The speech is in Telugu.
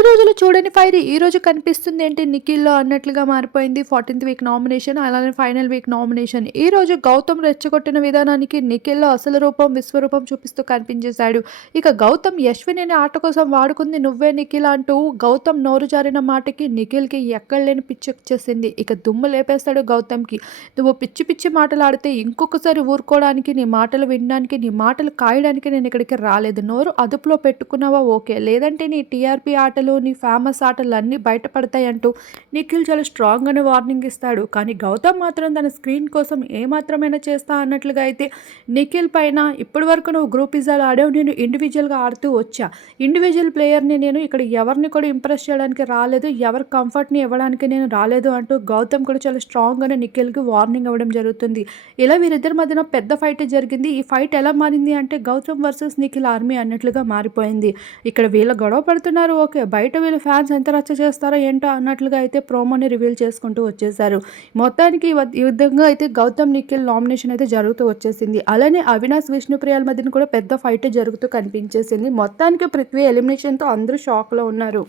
ఇన్ని రోజులు చూడని ఫైర్ ఈ రోజు కనిపిస్తుంది ఏంటి? నిఖిల్లో అన్నట్లుగా మారిపోయింది. ఫార్టీన్త్ వీక్ నామినేషన్ అలానే ఫైనల్ వీక్ నామినేషన్. ఈ రోజు గౌతమ్ రెచ్చగొట్టిన విధానానికి నిఖిల్లో అసలు రూపం విశ్వరూపం చూపిస్తూ కనిపించేశాడు. ఇక గౌతమ్ యశ్విని ఆట కోసం వాడుకుంది నువ్వే నిఖిల్ అంటూ గౌతమ్ నోరు జారిన మాటకి నిఖిల్కి ఎక్కడ లేని పిచ్చి వచ్చేసింది. ఇక దుమ్ము లేపేస్తాడు గౌతమ్కి. నువ్వు పిచ్చి పిచ్చి మాటలు ఆడితే ఇంకొకసారి ఊరుకోవడానికి నీ మాటలు వినడానికి నీ మాటలు కాయడానికి నేను ఇక్కడికి రాలేదు. నోరు అదుపులో పెట్టుకున్నావా? ఓకే. లేదంటే నీ టీఆర్పీ ఆటలు నీ ఫేమస్ ఆటలు అన్నీ బయటపడతాయంటూ నిఖిల్ చాలా స్ట్రాంగ్గానే వార్నింగ్ ఇస్తాడు. కానీ గౌతమ్ మాత్రం తన స్క్రీన్ కోసం ఏమాత్రమైనా చేస్తా అన్నట్లుగా అయితే నిఖిల్ పైన ఇప్పటి వరకు నువ్వు గ్రూప్ ఇజాలు ఆడావు నేను ఇండివిజువల్గా ఆడుతూ వచ్చా. ఇండివిజువల్ ప్లేయర్ని నేను ఇక్కడ ఎవరిని కూడా ఇంప్రెస్ చేయడానికి రాలేదు ఎవరి కంఫర్ట్ని ఇవ్వడానికి నేను రాలేదు అంటూ గౌతమ్ కూడా చాలా స్ట్రాంగ్గానే నిఖిల్కి వార్నింగ్ ఇవ్వడం జరుగుతుంది. ఇలా వీరిద్దరి మధ్యన పెద్ద ఫైట్ జరిగింది. ఈ ఫైట్ ఎలా మారింది అంటే గౌతమ్ వర్సెస్ నిఖిల్ ఆర్మీ అన్నట్లుగా మారిపోయింది. ఇక్కడ వీళ్ళ గొడవ పడుతున్నారు ఓకే బయట వీళ్ళ ఫ్యాన్స్ ఎంత రచ్చ చేస్తారో ఏంటో అన్నట్లుగా అయితే ప్రోమోని రివీల్ చేసుకుంటూ వచ్చేసారు మొత్తానికి ఈ ఈ విధంగా అయితే గౌతమ్ నిఖిల్ నామినేషన్ అయితే జరుగుతూ వచ్చేసింది. అలానే అవినాష్ విష్ణుప్రియాల మధ్యన కూడా పెద్ద ఫైట్ జరుగుతూ కనిపించేసింది. మొత్తానికి పృథ్వీ ఎలిమినేషన్తో అందరూ షాక్లో ఉన్నారు.